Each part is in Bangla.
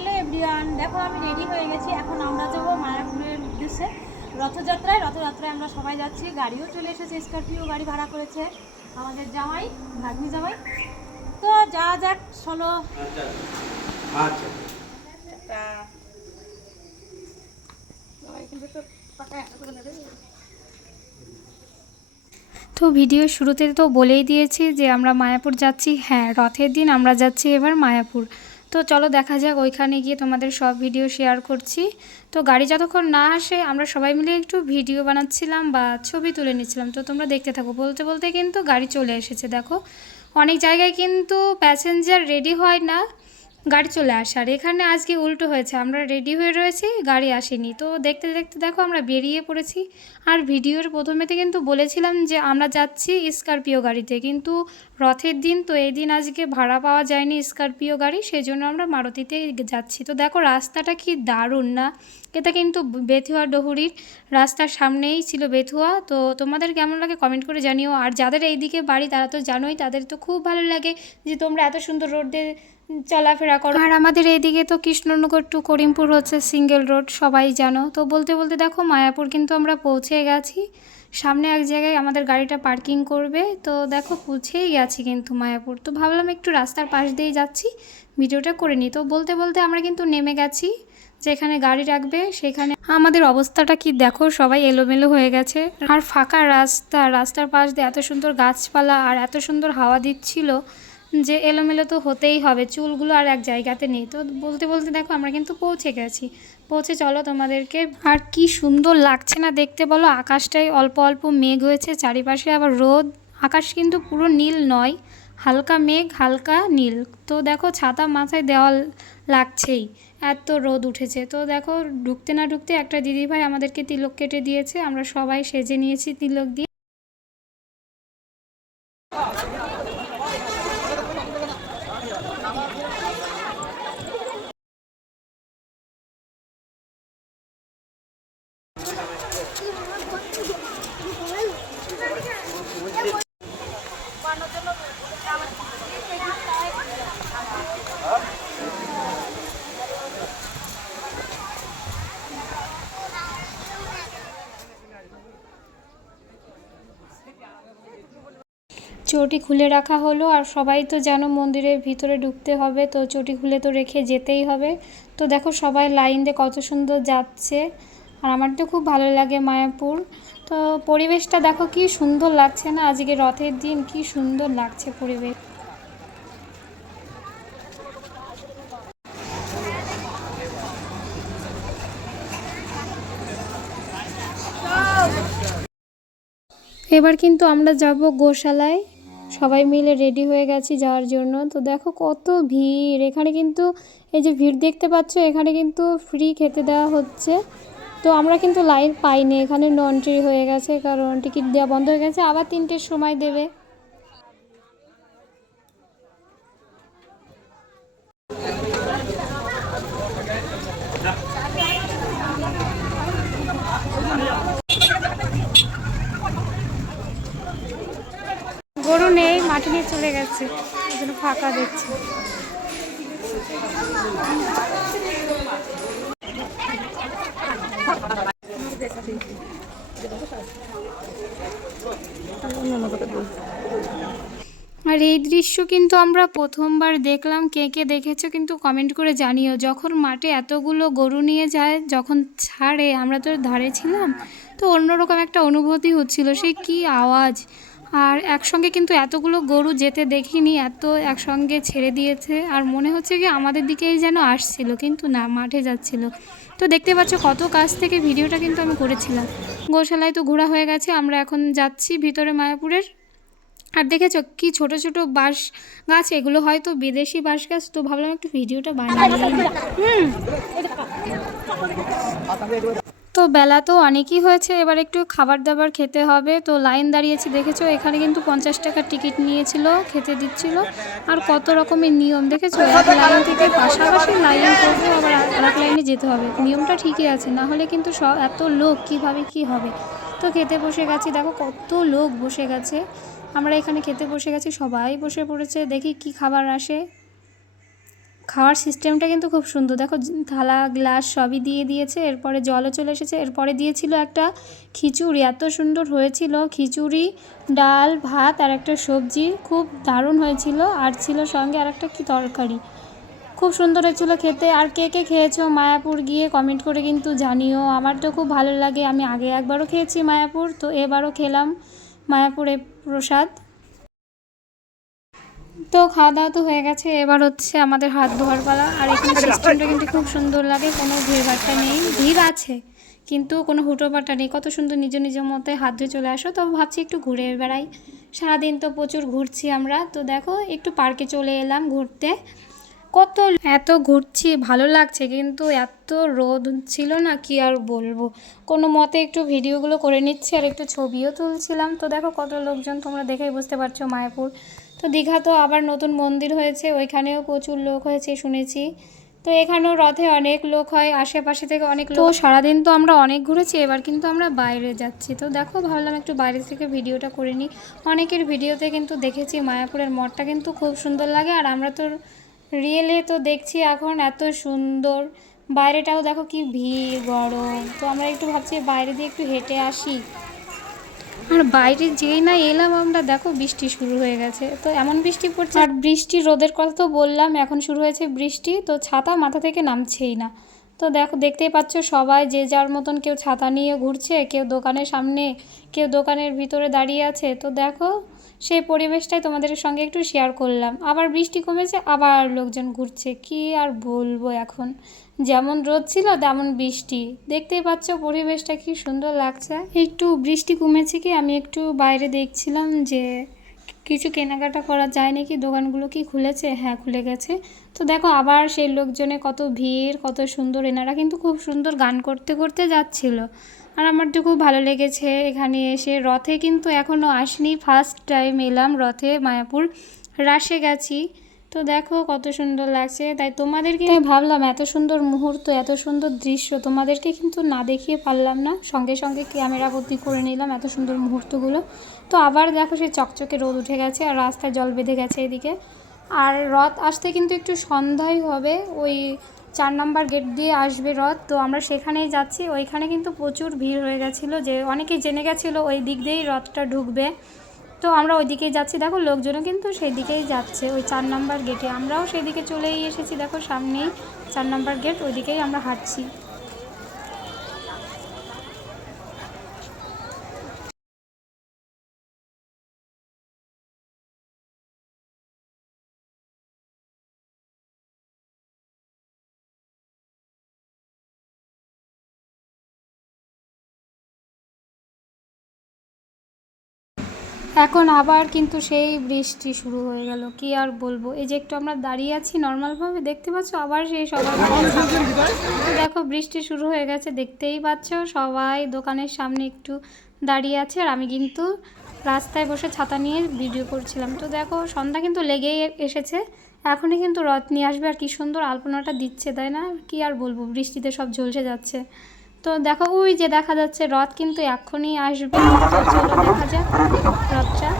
হ্যালো এভরিওয়ান, দেখো আমি রেডি হয়ে গেছি। এখন আমরা যাবো মায়াপুরের উদ্দেশ্যে রথযাত্রায়। রথযাত্রায় আমরা সবাই যাচ্ছি, গাড়িও চলে এসেছে, স্করপিও গাড়ি ভাড়া করেছে আমাদের জামাই, ভাগ্নি জামাই। তো যা যাক, চলো। তো ভিডিওর শুরুতে তো বলেই দিয়েছি যে আমরা মায়াপুর যাচ্ছি। হ্যাঁ, রথের দিন আমরা যাচ্ছি এবার মায়াপুর। তো চলো দেখা যাক, ওইখানে গিয়ে তোমাদের সব ভিডিও শেয়ার করছি। তো গাড়ি যতক্ষণ না আসে আমরা সবাই মিলে একটু ভিডিও বানাচ্ছিলাম বা ছবি তুলে নিচ্ছিলাম। তো তোমরা দেখতে থাকো। বলতে বলতে কিন্তু গাড়ি চলে এসেছে। দেখো অনেক জায়গায় কিন্তু প্যাসেঞ্জার রেডি হয় না, গাড়ি চলে আসে। আর এখানে আজকে উল্টো হয়েছে, আমরা রেডি হয়ে রয়েছি, গাড়ি আসেনি। তো দেখতে দেখতে দেখো আমরা বেরিয়ে পড়েছি। আর ভিডিওর প্রথমেতে কিন্তু বলেছিলাম যে আমরা যাচ্ছি স্করপিও গাড়িতে, কিন্তু রথের দিন তো এই দিন আজকে ভাড়া পাওয়া যায়নি স্করপিও গাড়ি, সেই জন্য আমরা মারুতিতে যাচ্ছি। তো দেখো রাস্তাটা কি দারুণ না? এটা কিন্তু বেথুয়া ডহুরির রাস্তার সামনেই ছিল বেথুয়া। তো তোমাদের কেমন লাগে কমেন্ট করে জানিও। আর যাদের এইদিকে বাড়ি তারা তো জানোই, তাদের তো খুব ভালো লাগে যে তোমরা এত সুন্দর রোডে চলাফেরা করো। আর আমাদের এইদিকে তো কৃষ্ণনগর টু করিমপুর হচ্ছে সিঙ্গেল রোড, সবাই জানো। তো বলতে বলতে দেখো মায়াপুর কিন্তু আমরা পৌঁছে গেছি। সামনে এক জায়গায় আমাদের গাড়িটা পার্কিং করবে। তো দেখো পৌঁছেই গেছি কিন্তু মায়াপুর। তো ভাবলাম একটু রাস্তার পাশ দিয়ে যাচ্ছি, ভিডিওটা করে নিই। তো বলতে বলতে আমরা কিন্তু নেমে গেছি যেখানে গাড়ি রাখবে সেখানে। আমাদের অবস্থাটা কি দেখো, সবাই এলোমেলো হয়ে গেছে। আর ফাঁকা রাস্তা, রাস্তার পাশ দিয়ে এত সুন্দর গাছপালা আর এত সুন্দর হাওয়া দিচ্ছিল যে এলোমেলো তো হতেই হবে, চুলগুলো আর এক জায়গাতে নেই। তো বলতে বলতে দেখো আমরা কিন্তু পৌঁছে গেছি। পৌঁছে চলো তোমাদেরকে। আর কি সুন্দর লাগছে না দেখতে বলো, আকাশটায় অল্প অল্প মেঘ হয়েছে, চারিপাশে আবার রোদ। আকাশ কিন্তু পুরো নীল নয়, হালকা মেঘ হালকা নীল। তো দেখো ছাতা মাথায় দেওয়া লাগছেই, এত রোদ উঠেছে। তো দেখো ঢুকতে না ঢুকতে একটা দিদিভাই আমাদেরকে তিলক কেটে দিয়েছে, আমরা সবাই সেজে নিয়েছি তিলক দিয়ে। চটি খুলে রাখা হলো। আর সবাই তো জানো মন্দিরের ভিতরে ঢুকতে হবে, তো চটি খুলে তো রেখে যেতেই হবে। তো দেখো সবাই লাইন দিয়ে কত সুন্দর যাচ্ছে। আর আমার তো খুব ভালো লাগে মায়াপুর। তো পরিবেশটা দেখো কি সুন্দর লাগছে না? আজকে রথের দিন কি সুন্দর লাগছে পরিবেশ। এবার কিন্তু আমরা যাব গোশালায়, সবাই মিলে রেডি হয়ে গেছি যাওয়ার জন্য। তো দেখো কত ভিড় এখানে। কিন্তু এই যে ভিড় দেখতে পাচ্ছ, এখানে কিন্তু ফ্রি খেতে দেওয়া হচ্ছে। তো আমরা কিন্তু লাইন পাইনি, এখানে নন এন্ট্রি হয়ে গেছে, কারণ টিকিট দেওয়া বন্ধ হয়ে গেছে। আবার 3টের সময় দেবে। গরু নেই, মাটি নিয়ে চলে গেছে, ওই জন্য ফাঁকা দেখছি। আর এই দৃশ্য কিন্তু আমরা প্রথমবার দেখলাম। কে কে দেখেছো কিন্তু কমেন্ট করে জানিও। যখন মাঠে এতগুলো গরু নিয়ে যায়, যখন ছাড়ে, আমরা তো ধারে ছিলাম, তো অন্যরকম একটা অনুভূতি হচ্ছিল, সেই কি আওয়াজ। আর একসঙ্গে কিন্তু এতগুলো গরু যেতে দেখিনি, এত একসঙ্গে ছেড়ে দিয়েছে। আর মনে হচ্ছে কি আমাদের দিকেই যেন আসছিল, কিন্তু না, মাঠে যাচ্ছিল। তো দেখতে পাচ্ছ কত কাছ থেকে ভিডিওটা কিন্তু আমি করেছিলাম। গোশালায় তো ঘোরা হয়ে গেছে, আমরা এখন যাচ্ছি ভিতরে মায়াপুরের। আর দেখেছো কি ছোট ছোট বাঁশ গাছ, এগুলো হয়তো বিদেশি বাঁশ গাছ। তো ভাবলাম একটু ভিডিওটা বানিয়ে নিই। তো বেলা তো অনেকই হয়েছে, এবার একটু খাবার দাবার খেতে হবে। তো লাইন দাঁড়িয়েছি দেখেছো, এখানে কিন্তু 50 টাকার টিকিট নিয়েছিল, খেতে দিচ্ছিল। আর কত রকমের নিয়ম দেখেছো, এক লাইন থেকে পাশাপাশি লাইন করবে, আবার আরেক লাইনে যেতে হবে। নিয়মটা ঠিকই আছে, না হলে কিন্তু সব এত লোক কীভাবে কি হবে। তো খেতে বসে গেছি, দেখো কত লোক বসে গেছে। আমরা এখানে খেতে বসে গেছি, সবাই বসে পড়েছে। দেখি কি খাবার আসে। খাওয়ার সিস্টেমটা কিন্তু খুব সুন্দর। দেখো থালা গ্লাস সবই দিয়ে দিয়েছে, এরপরে জলও চলে এসেছে। এরপরে দিয়েছিল একটা খিচুড়ি, এত সুন্দর হয়েছিল খিচুড়ি, ডাল ভাত আর একটা সবজি, খুব দারুণ হয়েছিল। আর ছিল সঙ্গে আর একটা কি তরকারি, খুব সুন্দর হয়েছিল খেতে। আর কে কে খেয়েছো মায়াপুর গিয়ে কমেন্ট করে কিন্তু জানিও। আমার তো খুব ভালো লাগে, আমি আগে একবারও খেয়েছি মায়াপুর, তো এবারও খেলাম মায়াপুরে প্রসাদ। তো খাওয়া দাওয়া তো হয়ে গেছে, এবার হচ্ছে আমাদের হাত ধোয়ার পালা। আর এখানে সিস্টেমটা কিন্তু খুব সুন্দর লাগে, কোনো ভিড়ভাট্টা নেই, ভিড় আছে কিন্তু কোনো হুটোপাটা নেই, কত সুন্দর নিজ নিজের মতো হাত ধুয়ে চলে আসো। তো ভাবছি একটু ঘুরে বেড়াই, সারাদিন তো প্রচুর ঘুরছি আমরা। তো দেখো একটু পার্কে চলে এলাম ঘুরতে, এত ঘুরছি ভালো লাগছে, কিন্তু এত রোদ ছিল না কি আর বলবো। কোনো মতে একটু ভিডিওগুলো করে নিচ্ছি আর একটু ছবিও তুলছিলাম। তো দেখো কত লোকজন, তোমরা দেখেই বুঝতে পারছো মায়াপুর। তো দীঘা তো আবার নতুন মন্দির হয়েছে, ওইখানেও প্রচুর লোক হয়েছে শুনেছি। তো এখানেও রথে অনেক লোক হয়, আশেপাশে থেকে অনেক লোক। তো সারাদিন তো আমরা অনেক ঘুরেছি, এবার কিন্তু আমরা বাইরে যাচ্ছি। তো দেখো ভাবলাম একটু বাইরে থেকে ভিডিওটা করে নিই। অনেকের ভিডিওতে কিন্তু দেখেছি মায়াপুরের মঠটা কিন্তু খুব সুন্দর লাগে, আর আমরা তো রিয়েলে তো দেখছি এখন এত সুন্দর। বাইরেটাও দেখো কি ভিড়, গরম। তো আমরা একটু ভাবছি বাইরে দিয়ে একটু হেঁটে আসি। আর বাইরে যেই না এলাম আমরা, দেখো বৃষ্টি শুরু হয়ে গেছে। তো এমন বৃষ্টি পড়ছে, আর বৃষ্টি রোদের কথা তো বললাম, এখন শুরু হয়েছে বৃষ্টি। তো ছাতা মাথা থেকে নামছেই না। তো দেখো দেখতেই পাচ্ছ সবাই যে যার মতন, কেউ ছাতা নিয়ে ঘুরছে, কেউ দোকানের সামনে, কেউ দোকানের ভিতরে দাঁড়িয়ে আছে। তো দেখো সেই পরিবেশটাই তোমাদের সঙ্গে একটু শেয়ার করলাম। আবার বৃষ্টি কমেছে, আবার লোকজন ঘুরছে, কি আর বলবো। এখন যেমন রোদ ছিল তেমন বৃষ্টি, দেখতেই পাচ্ছ পরিবেশটা কি সুন্দর লাগছে। একটু বৃষ্টি কমেছে কি আমি একটু বাইরে দেখছিলাম যে কিছু কেনাকাটা করা যায় নাকি, দোকানগুলো কি খুলেছে। হ্যাঁ খুলে গেছে। তো দেখো আবার সেই লোকজনে কত ভিড়, কত সুন্দর। এনারা কিন্তু খুব সুন্দর গান করতে করতে যাচ্ছিল, আর আমার তো খুব ভালো লেগেছে এখানে এসে। রথে কিন্তু এখনও আসিনি, ফার্স্ট টাইম এলাম রথে মায়াপুর, রাসে গেছি। তো দেখো কত সুন্দর লাগছে, তাই তোমাদেরকে ভাবলাম এত সুন্দর মুহূর্ত, এত সুন্দর দৃশ্য তোমাদেরকে কিন্তু না দেখিয়ে পারলাম না, সঙ্গে সঙ্গে ক্যামেরা বন্দি করে নিলাম এত সুন্দর মুহূর্তগুলো। তো আবার দেখো সেই চকচকে রোদ উঠে গেছে, আর রাস্তায় জল বেঁধে গেছে এদিকে। আর রথ আসতে কিন্তু একটু সন্ধ্যায় হবে, ওই 4 নম্বর গেট দিয়ে আসবে রথ। তো আমরা সেখানেই যাচ্ছি। ওইখানে কিন্তু প্রচুর ভিড় হয়ে গেছিলো, যে অনেকেই জেনে গেছিলো ওই দিক দিয়েই রথটা ঢুকবে। তো আমরা ওই দিকেই যাচ্ছি, দেখো লোকজনও কিন্তু সেই দিকেই যাচ্ছে, ওই 4 নম্বর গেটে। আমরাও সেই দিকে চলেই এসেছি, দেখো সামনেই 4 নম্বর গেট, ওই দিকেই আমরা হাঁটছি। এখন আবার কিন্তু সেই বৃষ্টি শুরু হয়ে গেল, কি আর বলবো। এই যে একটু আমরা দাঁড়িয়ে আছি নর্মালভাবে, দেখতে পাচ্ছ আবার সেই সবাই দেখো বৃষ্টি শুরু হয়ে গেছে, দেখতেই পাচ্ছ সবাই দোকানের সামনে একটু দাঁড়িয়ে আছে। আর আমি কিন্তু রাস্তায় বসে ছাতা নিয়ে ভিডিও করছিলাম। তো দেখো সন্ধ্যা কিন্তু লেগেই এসেছে, এখনই কিন্তু রথ নিয়ে আসবে। আর কি সুন্দর আলপনাটা দিচ্ছে, তাই না? কি আর বলবো, বৃষ্টিতে সব ঝলসে যাচ্ছে। তো দেখো ওই যে দেখা যাচ্ছে রথ কিন্তু এখনই আসবে। চলো দেখা যাক রথটা।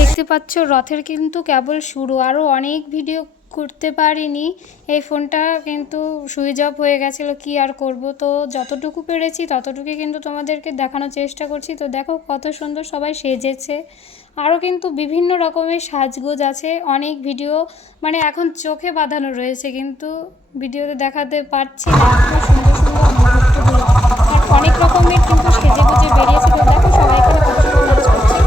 দেখতে পাচ্ছ রথের কিন্তু কেবল শুরু, আরও অনেক ভিডিও করতে পারিনি, এই ফোনটা কিন্তু সুইচ অফ হয়ে গেছিলো, কি আর করব। তো যতটুকু পেরেছি ততটুকুই কিন্তু তোমাদেরকে দেখানোর চেষ্টা করছি। তো দেখো কত সুন্দর সবাই সেজেছে, আরও কিন্তু বিভিন্ন রকমের সাজগোজ আছে। অনেক ভিডিও মানে এখন চোখে বাঁধানো রয়েছে, কিন্তু ভিডিওতে দেখাতে পারছি না, খুব সুন্দর সুন্দর মুহূর্তগুলো। আর অনেক রকমের কিন্তু সেজে গুজে বেরিয়েছে। তো দেখো সবাই এখানে কত সুন্দর নাচ করছে।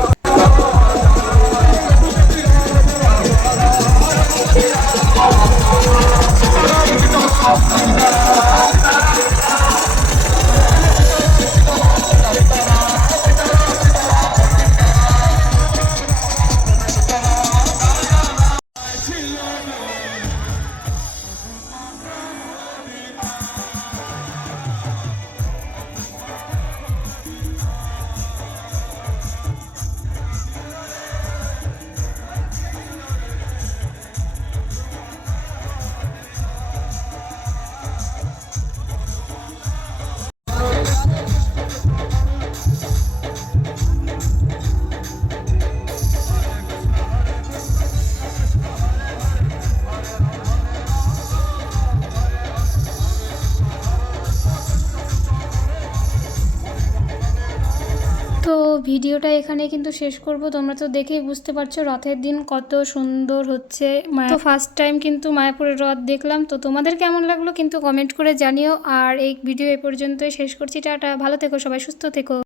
ভিডিওটা এখানে কিন্তু শেষ করব। তোমরা তো দেখেই বুঝতে পারছো রথের দিন কত সুন্দর হচ্ছে। তো ফার্স্ট টাইম কিন্তু মায়াপুরের রথ দেখলাম। তো তোমাদের কেমন লাগলো কিন্তু কমেন্ট করে জানিও। আর এই ভিডিও এ পর্যন্তই শেষ করছি। টাটা, ভালো থেকো সবাই, সুস্থ থেকো।